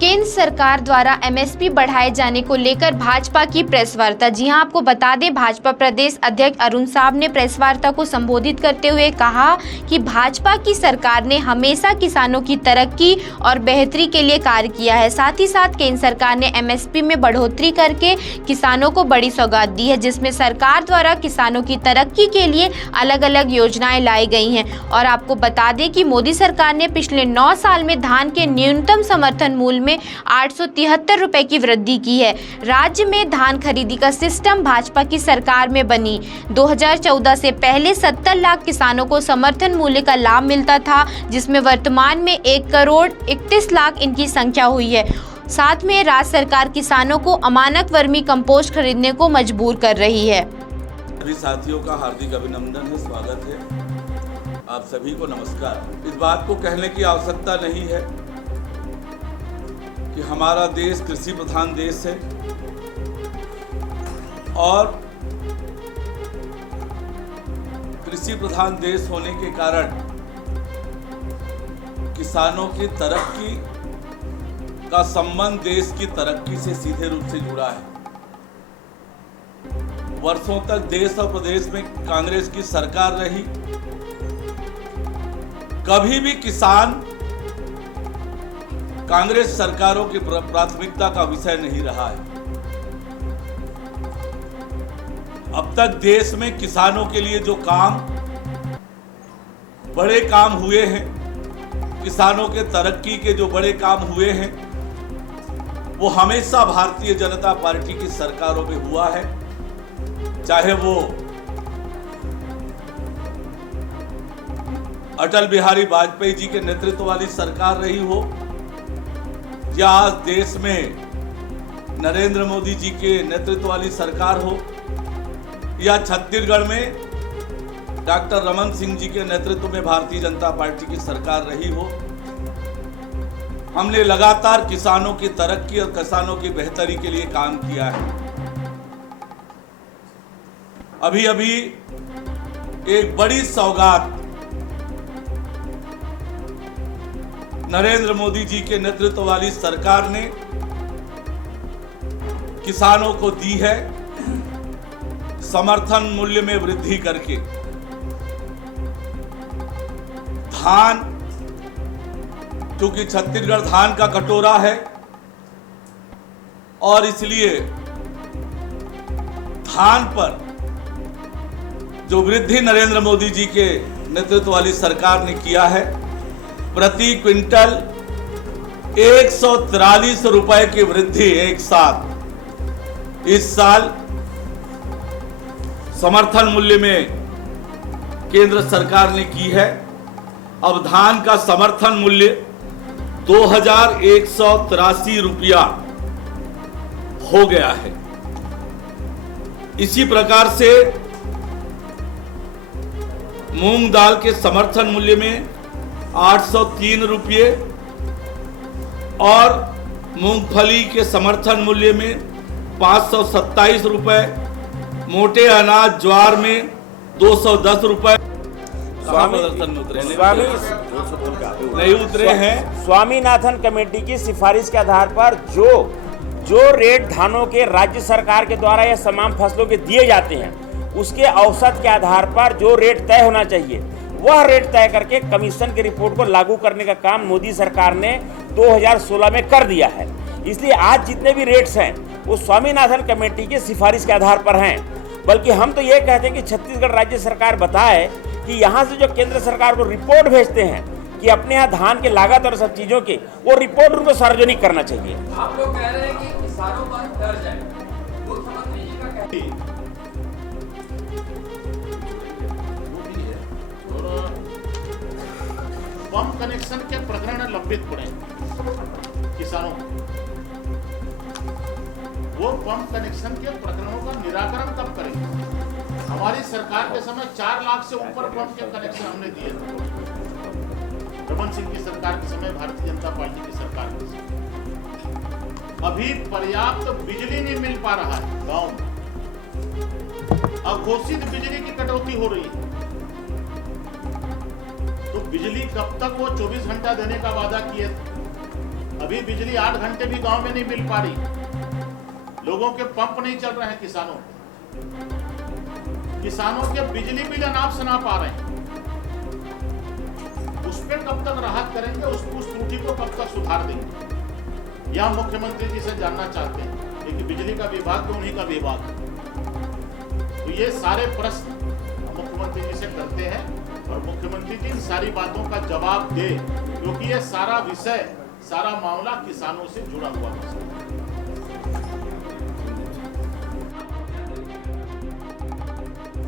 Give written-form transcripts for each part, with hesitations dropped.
केंद्र सरकार द्वारा एमएसपी बढ़ाए जाने को लेकर भाजपा की प्रेस वार्ता। जी हां, आपको बता दें, भाजपा प्रदेश अध्यक्ष अरुण साहब ने प्रेस वार्ता को संबोधित करते हुए कहा कि भाजपा की सरकार ने हमेशा किसानों की तरक्की और बेहतरी के लिए कार्य किया है। साथ ही साथ केंद्र सरकार ने एमएसपी में बढ़ोतरी करके किसानों को बड़ी सौगात दी है, जिसमें सरकार द्वारा किसानों की तरक्की के लिए अलग अलग योजनाएं लाई गई हैं। और आपको बता दें कि मोदी सरकार ने पिछले 9 साल में धान के न्यूनतम समर्थन मूल्य में 873 रुपए की वृद्धि की है। राज्य में धान खरीदी का सिस्टम भाजपा की सरकार में बनी 2014 से पहले 70 लाख किसानों को समर्थन मूल्य का लाभ मिलता था, जिसमें वर्तमान में 1 करोड़ 31 लाख इनकी संख्या हुई है। साथ में राज्य सरकार किसानों को अमानक वर्मी कंपोस्ट खरीदने को मजबूर कर रही है। सभी साथियों का हार्दिक अभिनंदन है, स्वागत है। आप सभी को नमस्कार। इस बात को कहने की आवश्यकता नहीं है कि हमारा देश कृषि प्रधान देश है और कृषि प्रधान देश होने के कारण किसानों की तरक्की का संबंध देश की तरक्की से सीधे रूप से जुड़ा है। वर्षों तक देश और प्रदेश में कांग्रेस की सरकार रही, कभी भी किसान कांग्रेस सरकारों की प्राथमिकता का विषय नहीं रहा है। अब तक देश में किसानों के लिए जो बड़े काम हुए हैं, किसानों के तरक्की के जो बड़े काम हुए हैं, वो हमेशा भारतीय जनता पार्टी की सरकारों में हुआ है। चाहे वो अटल बिहारी वाजपेयी जी के नेतृत्व वाली सरकार रही हो, या आज देश में नरेंद्र मोदी जी के नेतृत्व वाली सरकार हो, या छत्तीसगढ़ में डॉक्टर रमन सिंह जी के नेतृत्व में भारतीय जनता पार्टी की सरकार रही हो, हमने लगातार किसानों की तरक्की और किसानों की बेहतरी के लिए काम किया है। अभी अभी एक बड़ी सौगात नरेंद्र मोदी जी के नेतृत्व वाली सरकार ने किसानों को दी है, समर्थन मूल्य में वृद्धि करके। धान, क्योंकि छत्तीसगढ़ धान का कटोरा है और इसलिए धान पर जो वृद्धि नरेंद्र मोदी जी के नेतृत्व वाली सरकार ने किया है, प्रति क्विंटल 143 रुपए की वृद्धि एक साथ इस साल समर्थन मूल्य में केंद्र सरकार ने की है। अब धान का समर्थन मूल्य 2183 रुपया हो गया है। इसी प्रकार से मूंग दाल के समर्थन मूल्य में 803 रुपये और मूंगफली के समर्थन मूल्य में 527 रुपए, मोटे अनाज ज्वार में 210 रुपए। नहीं उतरे हैं। स्वामीनाथन कमेटी की सिफारिश के आधार पर जो रेट धानों के राज्य सरकार के द्वारा या तमाम फसलों के दिए जाते हैं, उसके औसत के आधार पर जो रेट तय होना चाहिए, वह रेट तय करके कमीशन की रिपोर्ट को लागू करने का काम मोदी सरकार ने 2016 में कर दिया है। इसलिए आज जितने भी रेट्स हैं वो स्वामीनाथन कमेटी की सिफारिश के आधार पर हैं। बल्कि हम तो ये कहते हैं कि छत्तीसगढ़ राज्य सरकार बताए कि यहाँ से जो केंद्र सरकार को रिपोर्ट भेजते हैं कि अपने यहाँ धान के लागत और सब चीजों की, वो रिपोर्ट उनको सार्वजनिक करना चाहिए। आप लोग कह रहे हैं कि किसानों पर कर्ज है, मुख्यमंत्री जी का कहना पंप कनेक्शन के प्रकरण लंबित पड़े किसानों को। वो पंप कनेक्शन के प्रकरणों का निराकरण कब करेंगे? हमारी सरकार के समय 4 लाख से ऊपर पंप के कनेक्शन हमने दिए थे। रमन सिंह की सरकार के समय, भारतीय जनता पार्टी की सरकार के समय। अभी पर्याप्त बिजली नहीं मिल पा रहा है गांव में। अघोषित बिजली की कटौती हो रही है। तो बिजली कब तक वो 24 घंटा देने का वादा किए थे, अभी बिजली 8 घंटे भी गांव में नहीं मिल पा रही, लोगों के पंप नहीं चल रहे हैं, किसानों के बिजली बिल अनाप शनाप आ रहे हैं। उस पर कब तक राहत करेंगे, उस त्रुटि को कब तक सुधार देंगे, यह मुख्यमंत्री जी से जानना चाहते हैं। क्योंकि बिजली का विभाग तो उन्हीं का विभाग है। तो ये सारे प्रश्न मुख्यमंत्री जी से करते हैं और मुख्यमंत्री जी इन सारी बातों का जवाब दे, क्योंकि ये सारा विषय, सारा मामला किसानों से जुड़ा हुआ मसला है।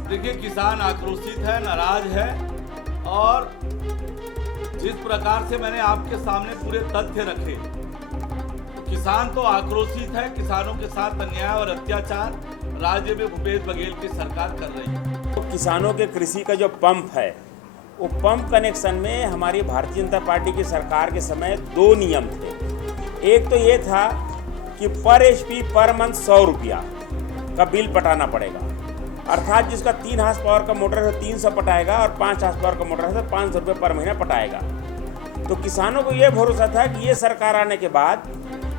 देखिए, किसान आक्रोशित है, नाराज है और जिस प्रकार से मैंने आपके सामने पूरे तथ्य रखे, तो किसान तो आक्रोशित है। किसानों के साथ अन्याय और अत्याचार राज्य में भूपेश बघेल की सरकार कर रही है। तो किसानों के कृषि का जो पंप है, वो पंप कनेक्शन में हमारी भारतीय जनता पार्टी की सरकार के समय 2 नियम थे। एक तो ये था कि पर HP पर मंथ 100 रुपया का बिल पटाना पड़ेगा, अर्थात जिसका 3 हार्स पावर का मोटर है 300 पटाएगा और 5 हार्स पावर का मोटर है तो 500 रुपये पर महीना पटाएगा। तो किसानों को ये भरोसा था कि ये सरकार आने के बाद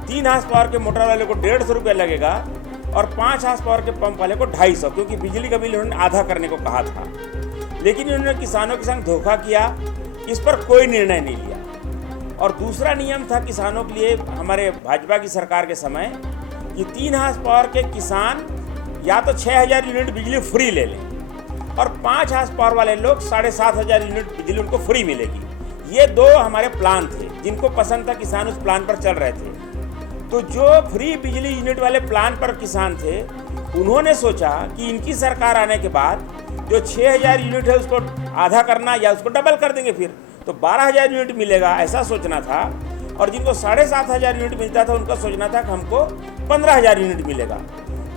3 हार्स पावर के मोटर वाले को 150 रुपये लगेगा और 5 हार्स पावर के पंप वाले को 250, क्योंकि बिजली का बिल उन्होंने आधा करने को कहा था। लेकिन उन्होंने किसानों के संग धोखा किया, इस पर कोई निर्णय नहीं लिया। और दूसरा नियम था किसानों के लिए हमारे भाजपा की सरकार के समय कि 3 हार्स पावर के किसान या तो 6000 यूनिट बिजली फ्री ले लें और 5 हार्स पावर वाले लोग 7500 यूनिट बिजली उनको फ्री मिलेगी। ये 2 हमारे प्लान थे, जिनको पसंद था किसान उस प्लान पर चल रहे थे। तो जो फ्री बिजली यूनिट वाले प्लान पर किसान थे, उन्होंने सोचा कि इनकी सरकार आने के बाद जो 6000 यूनिट है उसको आधा करना या उसको डबल कर देंगे, फिर तो 12000 यूनिट मिलेगा, ऐसा सोचना था। और जिनको 7500 यूनिट मिलता था उनका सोचना था कि हमको 15000 यूनिट मिलेगा।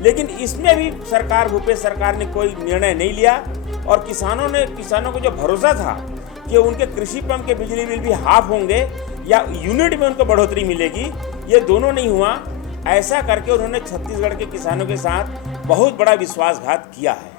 लेकिन इसमें भी सरकार, भूपेश सरकार ने कोई निर्णय नहीं लिया और किसानों को जो भरोसा था कि उनके कृषि पंप के बिजली बिल भी हाफ होंगे या यूनिट में उनको बढ़ोतरी मिलेगी, ये दोनों नहीं हुआ। ऐसा करके उन्होंने छत्तीसगढ़ के किसानों के साथ बहुत बड़ा विश्वासघात किया है।